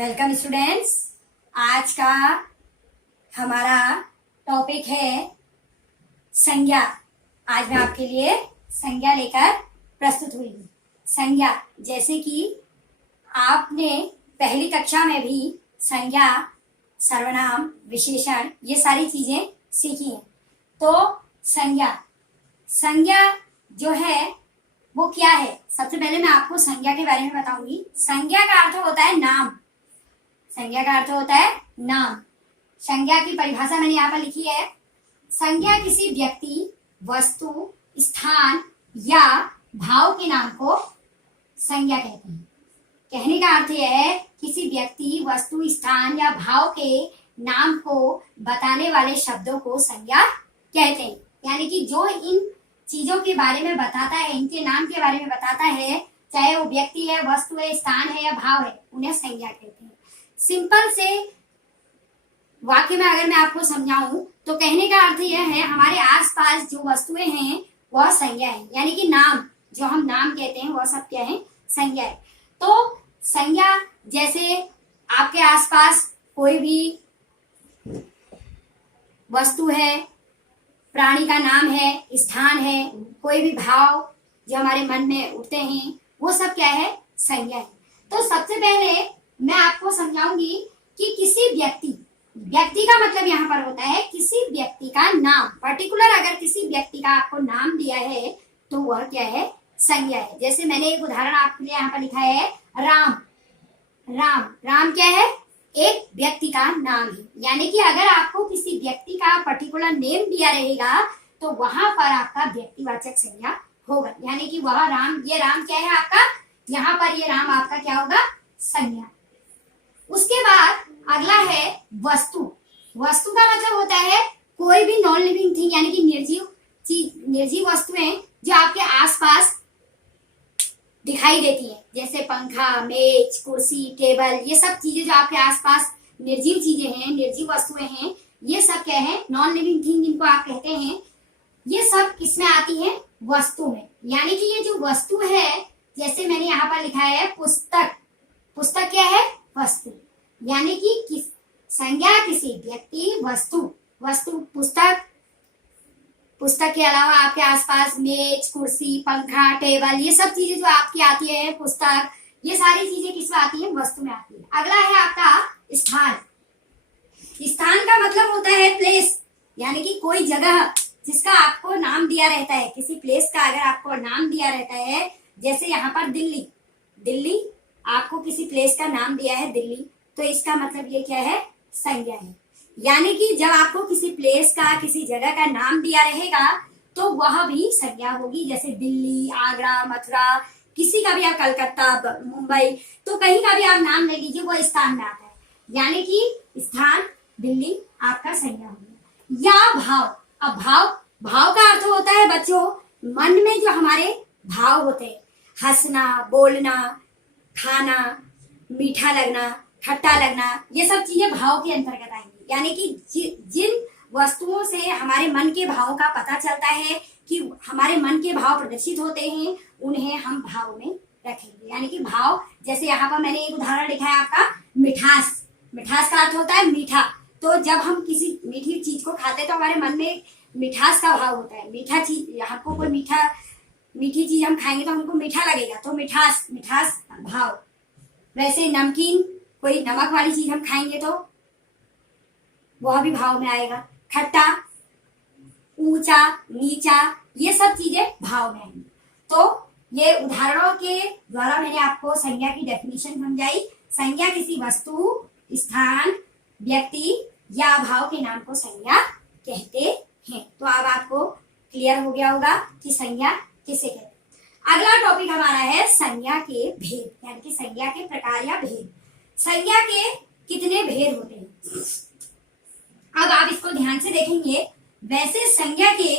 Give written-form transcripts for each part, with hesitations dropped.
Welcome students. आज का हमारा टॉपिक है संज्ञा। आज मैं आपके लिए संज्ञा लेकर प्रस्तुत हुई हूँ। संज्ञा जैसे कि आपने पहली कक्षा में भी संज्ञा, सर्वनाम, विशेषण ये सारी चीजें सीखी हैं। तो संज्ञा जो है वो क्या है, सबसे पहले मैं आपको संज्ञा के बारे में बताऊंगी। संज्ञा का अर्थ होता है नाम। संज्ञा का अर्थ होता है नाम। संज्ञा की परिभाषा मैंने यहाँ पर लिखी है। संज्ञा किसी व्यक्ति, वस्तु, स्थान या भाव के नाम को संज्ञा कहते हैं। कहने का अर्थ यह है किसी व्यक्ति, वस्तु, स्थान या भाव के नाम को बताने वाले शब्दों को संज्ञा कहते हैं। यानी कि जो इन चीजों के बारे में बताता है, इनके नाम के बारे में बताता है, चाहे वो व्यक्ति है, वस्तु है, स्थान है या भाव है, उन्हें संज्ञा कहते हैं। सिंपल से वाक्य में अगर मैं आपको समझाऊं तो कहने का अर्थ यह है हमारे आसपास जो वस्तुएं हैं वह संज्ञा है। यानी कि नाम, जो हम नाम कहते हैं वह सब क्या है, संज्ञा है। तो संज्ञा जैसे आपके आसपास कोई भी वस्तु है, प्राणी का नाम है, स्थान है, कोई भी भाव जो हमारे मन में उठते हैं, वो सब क्या है, संज्ञा है। तो सबसे पहले मैं आपको समझाऊंगी कि किसी व्यक्ति का मतलब यहाँ पर होता है किसी व्यक्ति का नाम। पर्टिकुलर अगर किसी व्यक्ति का आपको नाम दिया है तो वह क्या है, संज्ञा है। जैसे मैंने एक उदाहरण आपके लिए यहाँ पर लिखा है, राम। राम क्या है, एक व्यक्ति का नाम है। यानी कि अगर आपको किसी व्यक्ति का पर्टिकुलर नेम दिया रहेगा तो वहां पर आपका व्यक्तिवाचक संज्ञा होगा। यानी कि वह राम, ये राम क्या है आपका, यहाँ पर ये राम आपका क्या होगा, संज्ञा। उसके बाद अगला है वस्तु। वस्तु का मतलब होता है कोई भी नॉन लिविंग थिंग, यानी कि निर्जीव चीज, निर्जीव वस्तुएं जो आपके आसपास दिखाई देती है। जैसे पंखा, मेज, कुर्सी, टेबल, ये सब चीजें जो आपके आसपास निर्जीव चीजें हैं, निर्जीव वस्तुएं हैं, ये सब क्या है, नॉन लिविंग थिंग जिनको आप कहते हैं। ये सब किसमें आती है, वस्तु में। यानी कि ये जो वस्तु है, जैसे मैंने यहाँ पर लिखा है पुस्तक। पुस्तक क्या है, वस्तु। यानी कि संज्ञा किसी व्यक्ति, वस्तु पुस्तक के अलावा आपके आसपास मेज, कुर्सी, पंखा, टेबल, ये सब चीजें जो आपकी आती है, पुस्तक, ये सारी चीजें किसमें आती है, वस्तु में आती है। अगला है आपका स्थान। स्थान का मतलब होता है प्लेस, यानी कि कोई जगह जिसका आपको नाम दिया रहता है। किसी प्लेस का अगर आपको नाम दिया रहता है, जैसे यहाँ पर दिल्ली, आपको किसी प्लेस का नाम दिया है दिल्ली, तो इसका मतलब ये क्या है, संज्ञा है। यानी कि जब आपको किसी प्लेस का, किसी जगह का नाम दिया रहेगा तो वह भी संज्ञा होगी। जैसे दिल्ली, आगरा, मथुरा, किसी का भी आप, कलकत्ता, मुंबई, तो कहीं का भी आप नाम ले लीजिए, वो स्थान में आता है। यानी कि स्थान दिल्ली आपका संज्ञा हो गया। या भाव। अब भाव का अर्थ होता है बच्चों, मन में जो हमारे भाव होते हैं, हंसना, बोलना, खाना, मीठा लगना, खट्टा लगना, ये सब चीजें भाव के अंतर्गत आएंगी। यानी कि जिन वस्तुओं से हमारे मन के भावों का पता चलता है कि हमारे मन के भाव प्रदर्शित होते हैं, उन्हें हम भाव में रखेंगे। यानी कि भाव, जैसे यहाँ पर मैंने एक उदाहरण लिखा है आपका, मिठास। मिठास का अर्थ होता है मीठा। तो जब हम किसी मीठी चीज को खाते हैं तो हमारे मन में मिठास का भाव होता है। मीठा चीज, हमको कोई मीठी चीज हम खाएंगे तो हमको मीठा लगेगा, तो मिठास भाव। वैसे नमकीन, कोई नमक वाली चीज हम खाएंगे तो वह भी भाव में आएगा। खट्टा, ऊंचा, नीचा, ये सब चीजें भाव में आएंगी। तो ये उदाहरणों के द्वारा मैंने आपको संज्ञा की डेफिनेशन समझाई। संज्ञा किसी वस्तु, स्थान, व्यक्ति या भाव के नाम को संज्ञा कहते हैं। तो अब आपको क्लियर हो गया होगा कि संज्ञा किसे कहते हैं। अगला टॉपिक हमारा है संज्ञा के भेद, यानी कि संज्ञा के प्रकार या भेद। संज्ञा के कितने भेद होते हैं, अब आप इसको ध्यान से देखेंगे। वैसे संज्ञा के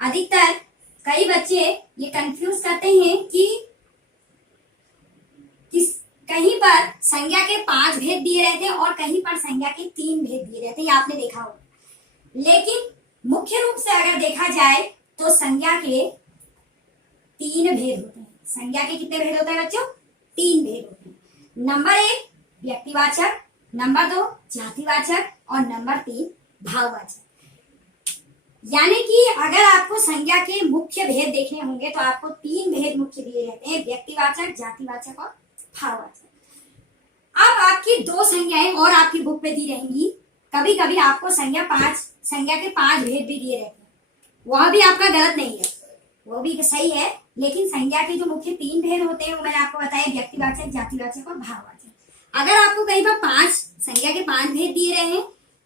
अधिकतर कई बच्चे ये कंफ्यूज करते हैं कि कहीं पर संज्ञा के 5 भेद दिए रहते हैं और कहीं पर संज्ञा के 3 भेद दिए रहते हैं, आपने देखा होगा। लेकिन मुख्य रूप से अगर देखा जाए तो संज्ञा के 3 भेद होते हैं। संज्ञा के कितने भेद होते हैं बच्चों, 3 भेद होते हैं। नंबर 1, व्यक्तिवाचक, नंबर 2 जातिवाचक और नंबर 3 भाववाचक। यानी कि अगर आपको संज्ञा के मुख्य भेद देखने होंगे तो आपको 3 भेद मुख्य दिए रहते हैं, व्यक्तिवाचक, जातिवाचक और भाववाचक। अब आपकी 2 संज्ञाएं और आपकी बुक पे दी रहेंगी। कभी कभी आपको संज्ञा के 5 भेद भी दिए रहते हैं, वह भी आपका गलत नहीं है, वो भी सही है। लेकिन संज्ञा के जो मुख्य 3 भेद होते हैं वो मैंने आपको बताया, व्यक्तिवाचक, जातिवाचक और भाववाचक। अगर आपको कहीं पर संज्ञा के 5 भेद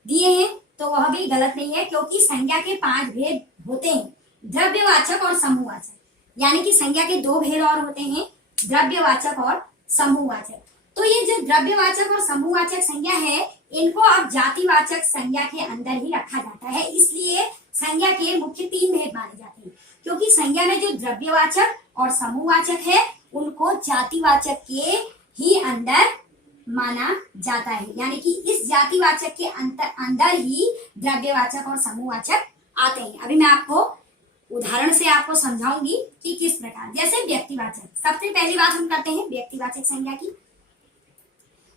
दिए हैं तो वह भी गलत नहीं है, क्योंकि संज्ञा के 5 भेद होते हैं, द्रव्यवाचक और समूहवाचक। यानी कि संज्ञा के 2 भेद और होते हैं, द्रव्यवाचक और समूहवाचक। तो ये जो द्रव्यवाचक और समूहवाचक संज्ञा है, इनको अब जातिवाचक संज्ञा के अंदर ही रखा जाता है। इसलिए संज्ञा के मुख्य 3 भेद माने जाते हैं, क्योंकि संज्ञा में जो द्रव्यवाचक और समूहवाचक है उनको जातिवाचक के ही अंदर माना जाता है। यानी कि इस जातिवाचक के अंदर ही द्रव्यवाचक और समूहवाचक आते हैं। अभी मैं आपको उदाहरण से आपको समझाऊंगी कि किस प्रकार। जैसे व्यक्तिवाचक, सबसे पहली बात हम करते हैं व्यक्तिवाचक संज्ञा की।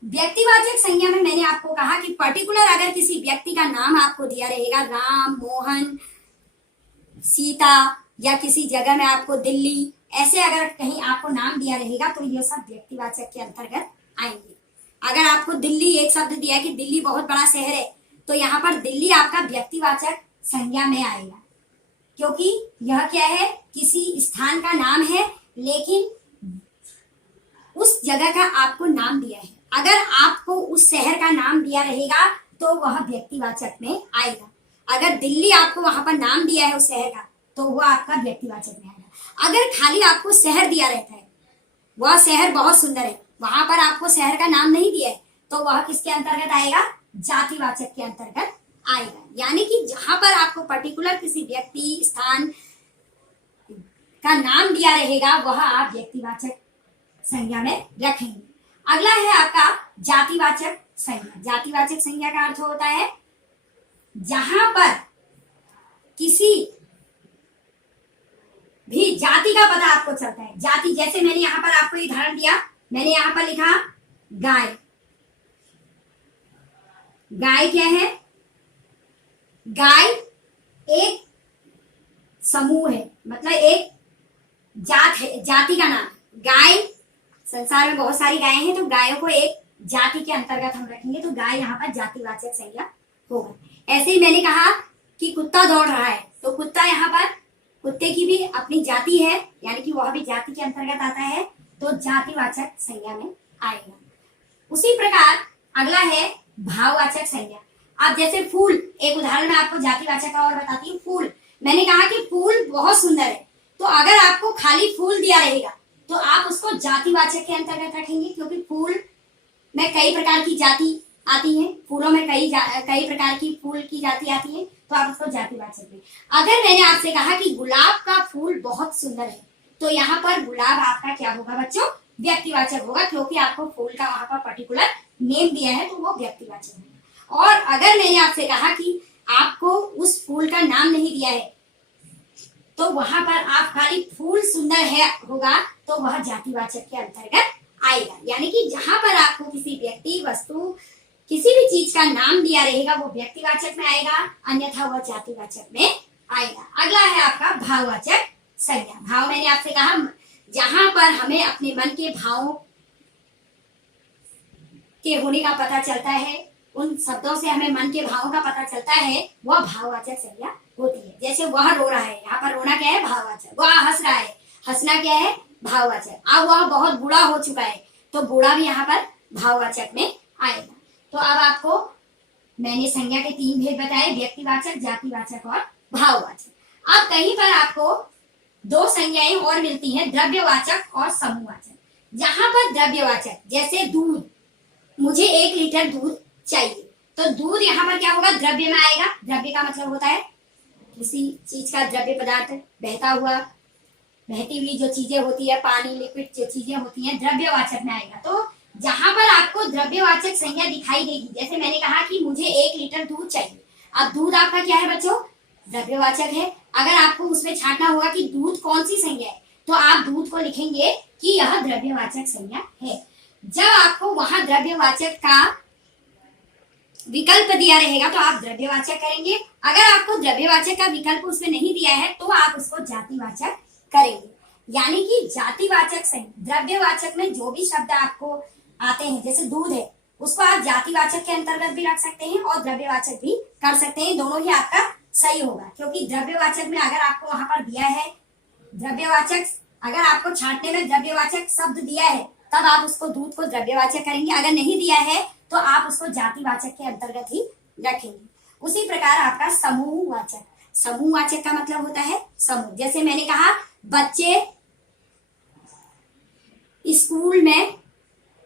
व्यक्तिवाचक संज्ञा में मैंने आपको कहा कि पर्टिकुलर अगर किसी व्यक्ति का नाम आपको दिया रहेगा, राम, मोहन, सीता, या किसी जगह में आपको दिल्ली, ऐसे अगर कहीं आपको नाम दिया रहेगा तो ये सब व्यक्तिवाचक के अंतर्गत आएंगे। अगर आपको दिल्ली एक शब्द दिया कि दिल्ली बहुत बड़ा शहर है, तो यहाँ पर दिल्ली आपका व्यक्तिवाचक संज्ञा में आएगा, क्योंकि यह क्या है, किसी स्थान का नाम है, लेकिन उस जगह का आपको नाम दिया है। अगर आपको उस शहर का नाम दिया रहेगा तो वह व्यक्तिवाचक में आएगा। अगर दिल्ली आपको वहां पर नाम दिया है उस शहर का, तो वह आपका व्यक्तिवाचक में आएगा। अगर खाली आपको शहर दिया रहता है, वह शहर बहुत सुंदर है, वहां पर आपको शहर का नाम नहीं दिया है, तो वह किसके अंतर्गत आएगा, जातिवाचक के अंतर्गत आएगा। यानी कि जहां पर आपको पर्टिकुलर किसी व्यक्ति, स्थान का नाम दिया रहेगा वह आप व्यक्तिवाचक संज्ञा में रखेंगे। अगला है आपका जातिवाचक संज्ञा। जातिवाचक संज्ञा का अर्थ होता है जहां पर किसी भी जाति का पता आपको चलता है। जाति, जैसे मैंने यहां पर आपको उदाहरण दिया, मैंने यहां पर लिखा गाय। गाय क्या है, गाय एक समूह है, मतलब एक जात है, जाति का नाम। गाय, संसार में बहुत सारी गायें हैं, तो गायों को एक जाति के अंतर्गत हम रखेंगे, तो गाय यहाँ पर जातिवाचक संज्ञा होगा। ऐसे ही मैंने कहा कि कुत्ता दौड़ रहा है, तो कुत्ता यहाँ पर, कुत्ते की भी अपनी जाति है, यानी कि वह भी जाति के अंतर्गत आता है, तो जातिवाचक संज्ञा में आएगा। उसी प्रकार अगला है भाववाचक संज्ञा। अब जैसे फूल, एक उदाहरण मैं आपको जातिवाचक का और बताती हूँ। फूल, मैंने कहा कि फूल बहुत सुंदर है, तो अगर आपको खाली फूल दिया रहेगा तो आप उसको जातिवाचक के अंतर्गत रखेंगे, क्योंकि फूल में कई प्रकार की जाति आती है, फूलों में कई प्रकार की फूल की जाति आती है, तो आप उसको जातिवाचक में। अगर मैंने आपसे कहा कि गुलाब का फूल बहुत सुंदर है, तो यहाँ पर गुलाब आपका क्या होगा बच्चों, व्यक्तिवाचक होगा, क्योंकि आपको फूल का वहां पर पर्टिकुलर नेम दिया है, तो वो व्यक्तिवाचक है। और अगर मैंने आपसे कहा कि आपको उस फूल का नाम नहीं दिया है, तो वहां पर आप खाली फूल सुंदर है होगा, तो वह जातिवाचक के अंतर्गत आएगा। यानी कि जहां पर आपको किसी व्यक्ति, वस्तु, किसी भी चीज का नाम दिया रहेगा वो व्यक्तिवाचक में आएगा, अन्यथा वह जातिवाचक में आएगा। अगला है आपका भाववाचक संज्ञा। भाव, मैंने आपसे कहा जहां पर हमें अपने मन के भावों के होने का पता चलता है, उन शब्दों से हमें मन के भावों का पता चलता है, वह भाववाचक संज्ञा होती है। जैसे वह रो रहा है, यहाँ पर रोना क्या है, भाववाचक। वह हंस रहा है, हंसना क्या है, भाववाचक। अब वह बहुत बूढ़ा हो चुका है, तो बूढ़ा भी यहाँ पर भाववाचक में आएगा। तो अब आपको मैंने संज्ञा के 3 भेद बताए, व्यक्तिवाचक, जातिवाचक और भाववाचक। अब कहीं पर आपको 2 संज्ञाएं और मिलती हैं, द्रव्यवाचक और समूहवाचक। जहां पर द्रव्यवाचक, जैसे दूध, मुझे 1 लीटर दूध चाहिए, तो दूध यहाँ पर क्या होगा, द्रव्य में आएगा। द्रव्य का मतलब होता है किसी चीज का द्रव्य पदार्थ, बहता हुआ, बहती हुई जो चीजें होती है, पानी, लिक्विड जो चीजें होती हैं, द्रव्यवाचक में आएगा। तो जहां पर आपको द्रव्यवाचक संज्ञा दिखाई देगी, जैसे मैंने कहा कि मुझे 1 लीटर दूध चाहिए, अब दूध आपका क्या है बच्चों, द्रव्यवाचक है। अगर आपको उसमें छांटना होगा कि दूध कौन सी संज्ञा है, तो आप दूध को लिखेंगे कि यह द्रव्यवाचक संज्ञा है। जब आपको वहां द्रव्यवाचक का विकल्प दिया रहेगा तो आप द्रव्यवाचक करेंगे। अगर आपको द्रव्यवाचक का विकल्प उसमें नहीं दिया है तो आप उसको जातिवाचक करेंगे। यानी कि जातिवाचक से द्रव्यवाचक में जो भी शब्द आपको आते हैं, जैसे दूध है, उसको आप जातिवाचक के अंतर्गत भी रख सकते हैं और द्रव्यवाचक भी कर सकते हैं। दोनों ही आपका सही होगा, क्योंकि द्रव्यवाचक में अगर आपको वहां पर दिया है द्रव्यवाचक, अगर आपको छांटने में द्रव्यवाचक शब्द दिया है तब आप उसको दूध को द्रव्यवाचक करेंगे। अगर नहीं दिया है तो आप उसको जातिवाचक के अंतर्गत ही रखेंगे। उसी प्रकार आपका समूहवाचक, समूहवाचक का मतलब होता है समूह। जैसे मैंने कहा बच्चे स्कूल में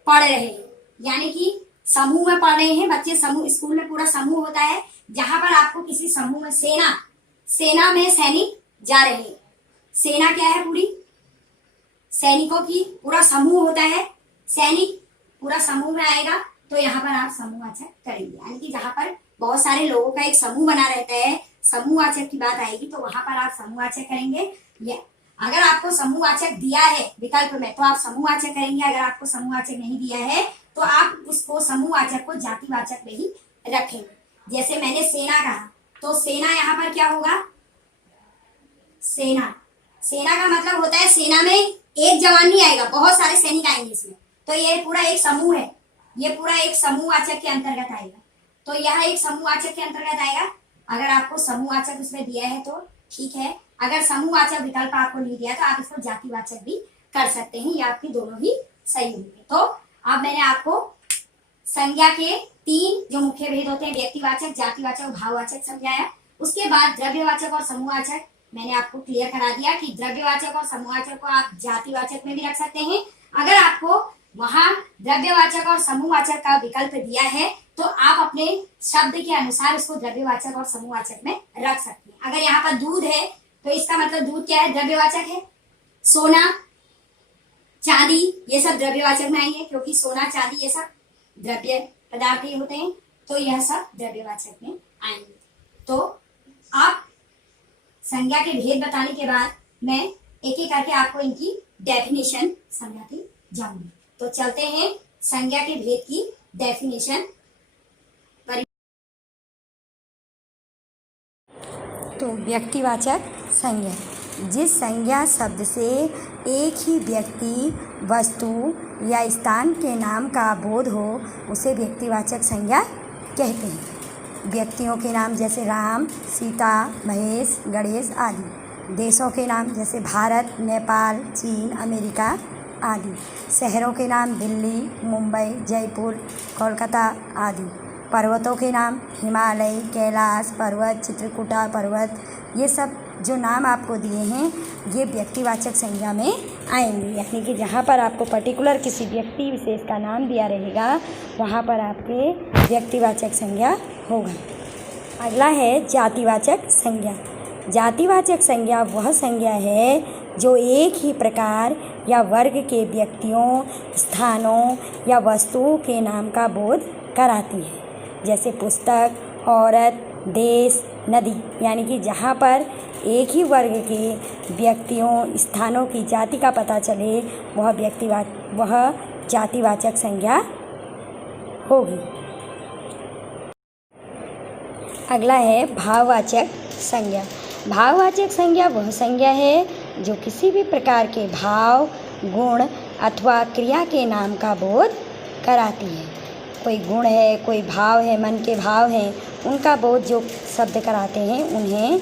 पढ़ रहे हैं, यानी कि समूह में पढ़ रहे हैं बच्चे। समूह, स्कूल में पूरा समूह होता है। जहां पर आपको किसी समूह में, सेना में सैनिक जा रहे हैं। सेना क्या है? पूरी सैनिकों की पूरा समूह होता है। सैनिक पूरा समूह में आएगा तो यहाँ पर आप समूहवाचक करेंगे। यानी कि जहां पर बहुत सारे लोगों का एक समूह बना रहता है, समूहवाचक की बात आएगी तो वहां पर आप समूहवाचक करेंगे। या अगर आपको समूहवाचक दिया है विकल्प में तो आप समूहवाचक करेंगे। अगर आपको समूहवाचक नहीं दिया है तो आप उसको समूहवाचक को जातिवाचक में ही रखेंगे। जैसे मैंने सेना कहा तो सेना यहाँ पर क्या होगा? सेना, सेना का मतलब होता है सेना में एक जवान नहीं आएगा, बहुत सारे सैनिक आएंगे इसमें। तो ये पूरा एक समूह है, ये पूरा एक समूहवाचक के अंतर्गत आएगा। तो यह एक समूहवाचक के अंतर्गत आएगा। अगर आपको समूहवाचक उसमें दिया है तो ठीक है। अगर समूहवाचक विकल्प आपको नहीं दिया तो आप इसको जातिवाचक भी कर सकते हैं। ये आपकी दोनों ही सही होंगे। तो अब मैंने आपको संज्ञा के 3 जो मुख्य भेद होते हैं, व्यक्तिवाचक, जातिवाचक, भाववाचक, समझाया। उसके बाद द्रव्यवाचक और समूहवाचक मैंने आपको क्लियर करा दिया कि द्रव्यवाचक और समूहवाचक को आप जातिवाचक में भी रख सकते हैं। अगर आपको वहां द्रव्यवाचक और समूहवाचक का विकल्प दिया है तो आप अपने शब्द के अनुसार उसको द्रव्यवाचक और समूहवाचक में रख सकते हैं। अगर यहाँ पर दूध है तो इसका मतलब दूध क्या है? द्रव्यवाचक है। सोना, चांदी, ये सब द्रव्यवाचक में आएंगे, क्योंकि सोना, चांदी ये सब द्रव्य पदार्थ ही होते हैं, तो यह सब द्रव्यवाचक में आएंगे। तो आप संज्ञा के भेद बताने के बाद मैं एक एक करके आपको इनकी डेफिनेशन समझाती जाऊंगी। तो चलते हैं संज्ञा के भेद की डेफिनेशन। तो व्यक्तिवाचक संज्ञा, जिस संज्ञा शब्द से एक ही व्यक्ति, वस्तु या स्थान के नाम का बोध हो उसे व्यक्तिवाचक संज्ञा कहते हैं। व्यक्तियों के नाम जैसे राम, सीता, महेश, गणेश आदि। देशों के नाम जैसे भारत, नेपाल, चीन, अमेरिका आदि। शहरों के नाम दिल्ली, मुंबई, जयपुर, कोलकाता आदि। पर्वतों के नाम हिमालय, कैलाश पर्वत, चित्रकूटा पर्वत, ये सब जो नाम आपको दिए हैं ये व्यक्तिवाचक संज्ञा में आएंगे। यानी कि जहाँ पर आपको पर्टिकुलर किसी व्यक्ति विशेष का नाम दिया रहेगा वहाँ पर आपके व्यक्तिवाचक संज्ञा होगा। अगला है जातिवाचक संज्ञा। जातिवाचक संज्ञा वह संज्ञा है जो एक ही प्रकार या वर्ग के व्यक्तियों, स्थानों या वस्तुओं के नाम का बोध कराती है। जैसे पुस्तक, औरत, देश, नदी। यानी कि जहाँ पर एक ही वर्ग के व्यक्तियों, स्थानों की जाति का पता चले वह जातिवाचक संज्ञा होगी। अगला है भाववाचक संज्ञा। भाववाचक संज्ञा वह संज्ञा है जो किसी भी प्रकार के भाव, गुण अथवा क्रिया के नाम का बोध कराती है। कोई गुण है, कोई भाव है, मन के भाव हैं, उनका बोध जो शब्द कराते हैं उन्हें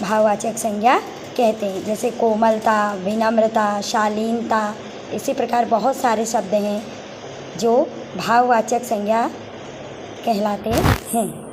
भाववाचक संज्ञा कहते हैं। जैसे कोमलता, विनम्रता, शालीनता, इसी प्रकार बहुत सारे शब्द हैं जो भाववाचक संज्ञा कहलाते हैं।